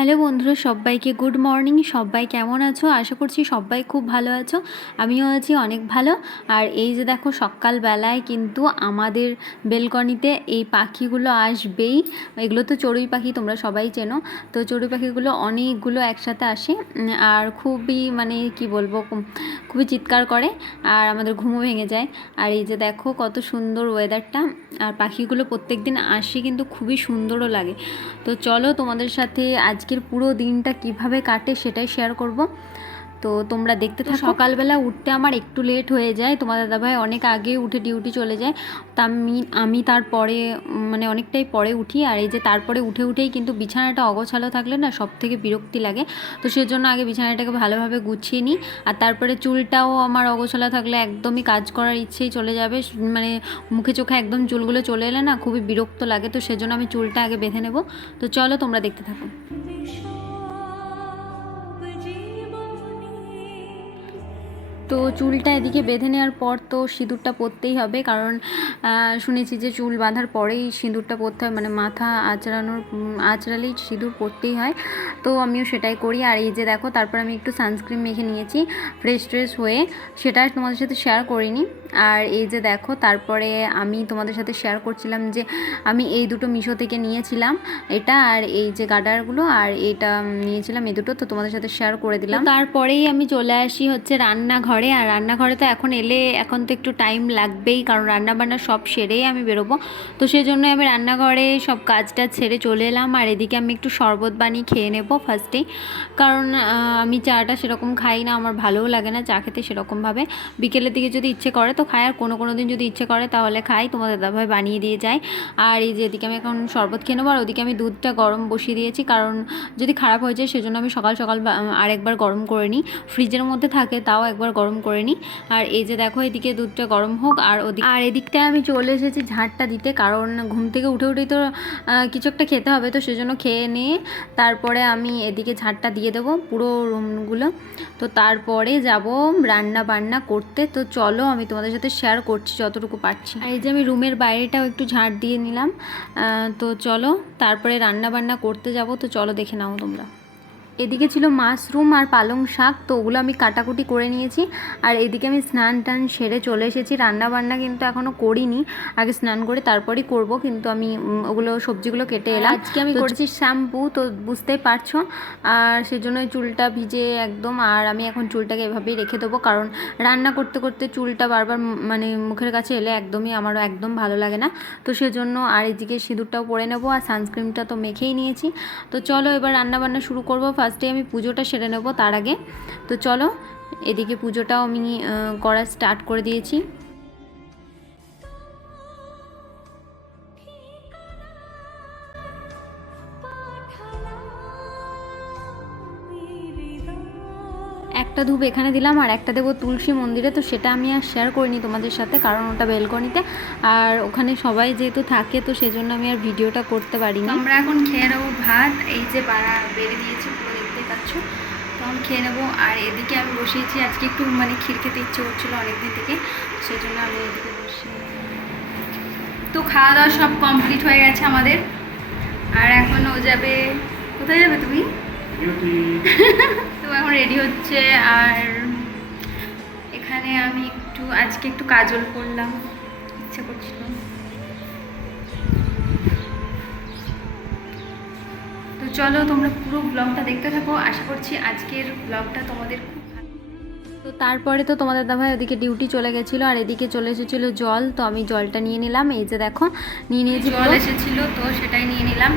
Hello বন্ধুরা, সবাইকে good morning, সবাই কেমন আছো? আশা করছি সবাই খুব ভালো আছো, আমিও আছি অনেক ভালো। আর এই যে দেখো, সকালবেলায় কিন্তু আমাদের বেলকনিতে এই পাখিগুলো আসবেই। এগুলো তো চড়ুই পাখি, তোমরা সবাই চেনো। তো চড়ুই পাখিগুলো অনেকগুলো একসাথে আসে আর খুবই মানে কি বলব খুবই চিৎকার করে, আর আমাদের ঘুমও ভেঙে যায়। আর এই যে দেখো, কত সুন্দর ওয়েদারটা আর পাখিগুলো প্রত্যেক দিন আসে কিন্তু খুবই সুন্দরও লাগে। তো চলো তোমাদের সাথে আজকের পুরো দিনটা কীভাবে কাটে সেটাই শেয়ার করব। তো তোমরা দেখতে থাকো। সকালবেলা উঠতে আমার একটু লেট হয়ে যায়। তোমার দাদাভাই অনেক আগে উঠে ডিউটি চলে যায়। তা আমি আমি তারপরে মানে অনেকটাই পরে উঠি। আর এই যে তারপরে উঠে উঠেই কিন্তু বিছানাটা অগোছালো থাকলে না সব থেকে বিরক্তি লাগে। তো সেজন্য আগে বিছানাটাকে ভালোভাবে গুছিয়ে নিই। আর তারপরে চুলটাও আমার অগোছালো থাকলে একদমই কাজ করার ইচ্ছেই চলে যাবে। মানে মুখে চোখে একদম চুলগুলো চলে এলে না খুবই বিরক্ত লাগে। তো সেজন্য আমি চুলটা আগে বেঁধে নেব। তো চলো তোমরা দেখতে থাকো। তো চুলটা এদিকে বেঁধে নেওয়ার পর তো সিঁদুরটা পরতেই হবে, কারণ শুনেছি যে চুল বাঁধার পরেই সিঁদুরটা পরতে হয় মানে মাথা আঁচড়ানোর আঁচড়ালেই সিঁদুর পরতেই হয়। তো আমিও সেটাই করি। আর এই যে দেখো, তারপর আমি একটু সানস্ক্রিন মেখে নিয়েছি, ফ্রেশ ট্রেশ হয়ে, সেটা তোমাদের সাথে শেয়ার করিনি। আর এই যে দেখো তারপরে আমি তোমাদের সাথে শেয়ার করছিলাম যে আমি এই দুটো মিশো থেকে নিয়েছিলাম এটা আর এই যে গার্ডারগুলো আর এটা নিয়েছিলাম এই দুটো তো তোমাদের সাথে শেয়ার করে দিলাম। তারপরেই আমি চলে আসি হচ্ছে রান্নাঘরে আর রান্নাঘরে তো এখন এলে এখন তো একটু টাইম লাগবেই কারণ রান্না বান্না সব সেরেই আমি বেরোবো। তো সেই জন্য আমি রান্নাঘরে সব কাজটা ছেড়ে চলে এলাম আর এদিকে আমি একটু শরবত বানিয়ে খেয়ে নেব ফার্স্টেই কারণ আমি চাটা সেরকম খাই না আমার ভালোও লাগে না চা খেতে সেরকমভাবে। বিকেলের দিকে যদি ইচ্ছে করে তো খাই আর কোনো কোনো দিন যদি ইচ্ছে করে তাহলে খাই তোমাদের দাদাভাই বানিয়ে দিয়ে যায়। আর এই যে এদিকে আমি এখন শরবত খেয়ে নেব, আর ওদিকে আমি দুধটা গরম বসিয়ে দিয়েছি। কারণ যদি খারাপ হয়ে যায় সেজন্য আমি সকাল সকাল আরেকবার গরম করে নিই। ফ্রিজের মধ্যে থাকে তাও একবার গরম করে নিই। আর এই যে দেখো এদিকে দুধটা গরম হোক, আর ওদিক, আর এদিকটায় আমি চলে এসেছি ঝাঁটটা দিতে। কারণ ঘুম থেকে উঠে উঠেই তো কিছু একটা খেতে হবে। তো সেজন্য খেয়ে নিয়ে তারপরে আমি এদিকে ঝাঁটটা দিয়ে দেবো পুরো রুমগুলো তো তারপরে যাব রান্না বান্না করতে। তো চলো আমি তোমাদের সাথে শেয়ার করছি যতটুকু পারছি। আর এই যে আমি রুমের বাইরেটাও একটু ঝাড় দিয়ে নিলাম। তো চলো, তারপরে রান্না বান্না করতে যাব, তো চলো দেখে নাও তোমরা। এদিকে ছিল মাশরুম আর পালং শাক তো ওগুলো আমি কাটাকুটি করে নিয়েছি। আর এদিকে আমি স্নান টান সেরে চলে এসেছি। রান্না বান্না কিন্তু এখনও করিনি। আগে স্নান করে তারপরেই করব কিন্তু আমি ওগুলো সবজিগুলো কেটে এলাম। আজকে আমি করেছি শ্যাম্পু তো বুঝতেই পারছ। আর সেজন্যই চুলটা ভিজে একদম আর আমি এখন চুলটাকে এভাবেই রেখে দেবো। কারণ রান্না করতে করতে চুলটা বারবার মানে মুখের কাছে এলে একদমই আমারও একদম ভালো লাগে না। তো সেজন্য আর এদিকে সিঁদুরটাও পরে নেব আর সানস্ক্রিনটা তো মেখেই নিয়েছি। তো চলো এবার রান্না বান্না শুরু করব ফার্স্টে। আমি পুজোটা সেরে নেব তার আগে। তো চলো, এদিকে পুজোটাও আমি করা স্টার্ট করে দিয়েছি। একটা ধূপ এখানে দিলাম আর একটা দেবো তুলসী মন্দিরে, তো সেটা আমি আর শেয়ার করিনি তোমাদের সাথে, কারণ ওটা বেলকনিতে। আর ওখানে সবাই যেহেতু থাকে, তো সেজন্য আমি আর ভিডিওটা করতে পারি না আমরা এখন খেয়ে নেব ভাত, এই যে বাড়া বেড়ে দিয়েছি, পুরো দেখতে পাচ্ছ। তো আমি খেয়ে নেব, আর এদিকে আমি বসিয়েছি, আজকে একটু মানে ক্ষীর খেতে ইচ্ছে করছিল অনেকদিন থেকে, সেজন্য আমি এদিকে বসে তো খাওয়া দাওয়া সব কমপ্লিট হয়ে গেছে আমাদের। আর এখন ও যাবে কোথায় যাবে তুমি? তো এখন রেডি হচ্ছে আর এখানে আমি একটু আজকে একটু কাজল করলাম ইচ্ছে করছিল। তো চলো তোমরা পুরো ব্লগটা দেখতে থাকো আশা করছি আজকের ব্লগটা তোমাদের খুব তো তারপরে তো তোমাদের দাভাই ওদিকে ডিউটি চলে গেছিল আর এদিকে চলে এসেছিল জল তো আমি জলটা নিয়ে নিলাম এই যে দেখো নিয়ে নিয়েছি জল এসেছিল তো সেটাই নিয়ে নিলাম।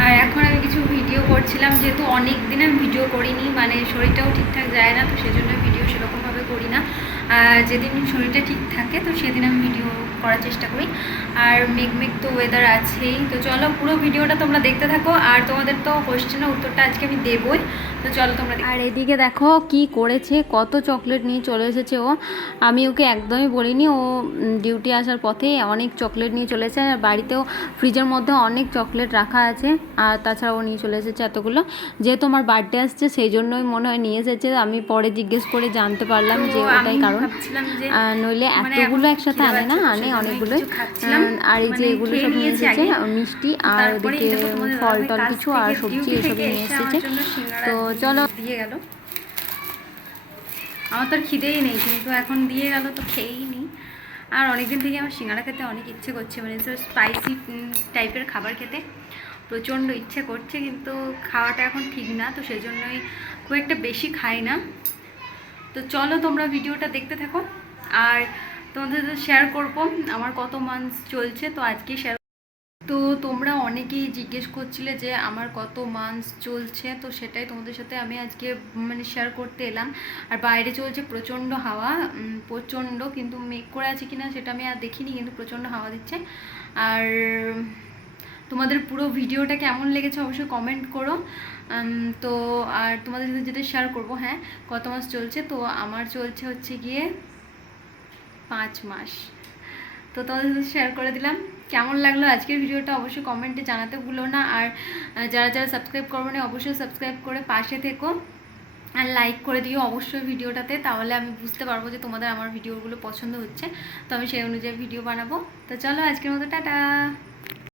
আর এখন আমি কিছু ভিডিও করছিলাম, যেহেতু অনেক দিন আমি ভিডিও করিনি মানে শরীরটাও ঠিকঠাক যায় না, তো সেজন্য ভিডিও সেরকমভাবে করি না। যেদিন শরীরটা ঠিক থাকে তো সেদিন আমি ভিডিও করার চেষ্টা করি। আর মেঘ মেঘ তো ওয়েদার আছেই। তো চলো পুরো ভিডিওটা তোমরা দেখতে থাকো। আর তোমাদের তো কোশ্চেনের উত্তরটা আজকে আমি দেবই। তো চলো তোমরা আর এদিকে দেখো কি করেছে কত চকলেট নিয়ে চলে এসেছে ও। আমি ওকে একদমই বলিনি ও ডিউটি আসার পথে অনেক চকলেট নিয়ে চলে এসেছে। আর বাড়িতেও ফ্রিজের মধ্যে অনেক চকলেট রাখা আছে। আর তাছাড়া ও নিয়ে চলে এসেছে এতগুলো। যেহেতু আমার বার্থডে আসছে সেই জন্যই মনে হয় নিয়ে এসেছে। আমি পরে জিজ্ঞেস করে জানতে পারলাম যে ওটাই কারণ। নইলে মানে এতগুলো একসাথে আনে না? আনে খাচ্ছিলাম। আর এই যে মানে এগুলো সব নিয়ে এসেছে মিষ্টি আর ওদিকে ফল টল কিছু আর সবজি থেকে নিয়ে এসেছে। তো চলো। দিয়ে গেল। আমার তো আর খিদেই নেই কিন্তু এখন দিয়ে গেল তো খেয়েই নিই আর অনেকদিন থেকে আমার সিঙ্গারা খেতে অনেক ইচ্ছে করছে মানে স্পাইসি টাইপের খাবার খেতে। প্রচণ্ড ইচ্ছে করছে কিন্তু খাওয়াটা এখন ঠিক না তো সেজন্যই খুব একটা বেশি খাই না। তো চলো তোমরা ভিডিওটা দেখতে থাকো। আর তোমাদের শেয়ার করব। আমার কত মান্থস চলছে, তো আজকে শেয়ার তো তোমরা অনেকেই জিজ্ঞেস করছিলে যে আমার কত মান্থস চলছে, তো সেটাই তোমাদের সাথে আমি আজকে মানে শেয়ার করতে এলাম। আর বাইরে চলছে প্রচণ্ড হাওয়া প্রচণ্ড, কিন্তু মেঘ করে আছে কিনা সেটা আমি আর দেখিনি, কিন্তু প্রচণ্ড হাওয়া দিচ্ছে। আর তোমাদের পুরো ভিডিওটা কেমন লেগেছে অবশ্যই কমেন্ট করো। তো আর তোমাদের সাথে যেটা শেয়ার করব হ্যাঁ কত মাস চলছে? তো আমার চলছে হচ্ছে গিয়ে পাঁচ মাস। তো তোমাদের সাথে শেয়ার করে দিলাম। কেমন লাগল আজকের ভিডিওটা অবশ্যই কমেন্টে জানাতে ভুলো না। আর যারা যারা সাবস্ক্রাইব করবে না, অবশ্যই সাবস্ক্রাইব করে পাশে থেকো। আর লাইক করে দিও অবশ্যই ভিডিওটাতে, তাহলে আমি বুঝতে পারব যে তোমাদের আমার ভিডিওগুলো পছন্দ হচ্ছে। তো আমি সেই অনুযায়ী ভিডিও বানাবো। তো চলো আজকের মতো, টাটা!